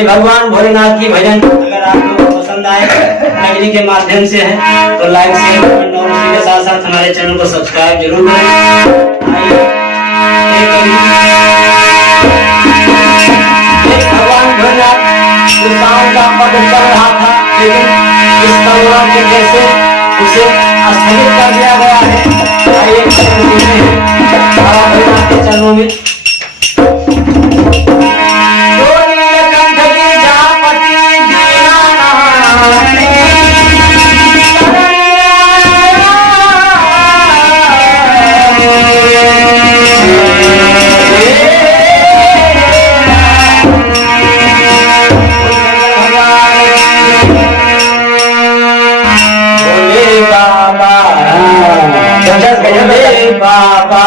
ये भगवान भोलेनाथ की भजन अगर आप लोगों को पसंद आए नगरी के माध्यम से है तो लाइक शेयर कमेंट और उसी के साथ साथ हमारे चैनल को सब्सक्राइब जरूर करें। भगवान भोलेनाथ शाम का पद चल रहा था लेकिन इस कोरोना के कैसे उसे स्थगित कर दिया गया है। आइए भोलेनाथ के चरणों में बाबा